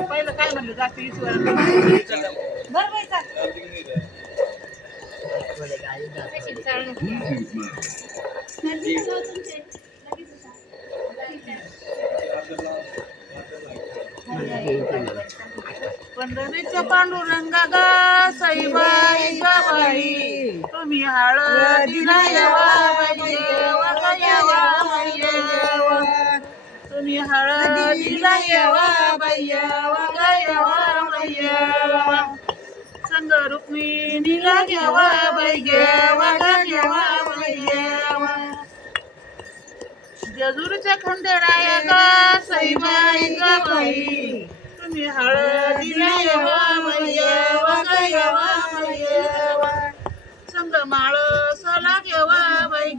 पहिलं काय म्हणलं जास्त ईश्वर पंढरीच्या पांडुरंगा गा साईबाई गा बाई तुम्ही हळदीला यावा बाई यावा यावा तुम्ही हळदीला यावा बाई यावा यावा संग रुक्मिणीला घ्यावा बाई घ्यावा जेजूरच्या खंडेराया गा साईबाई गा बाई तुम्ही हळदीला यावा बाई यावा संग माळ सला घ्यावा बाई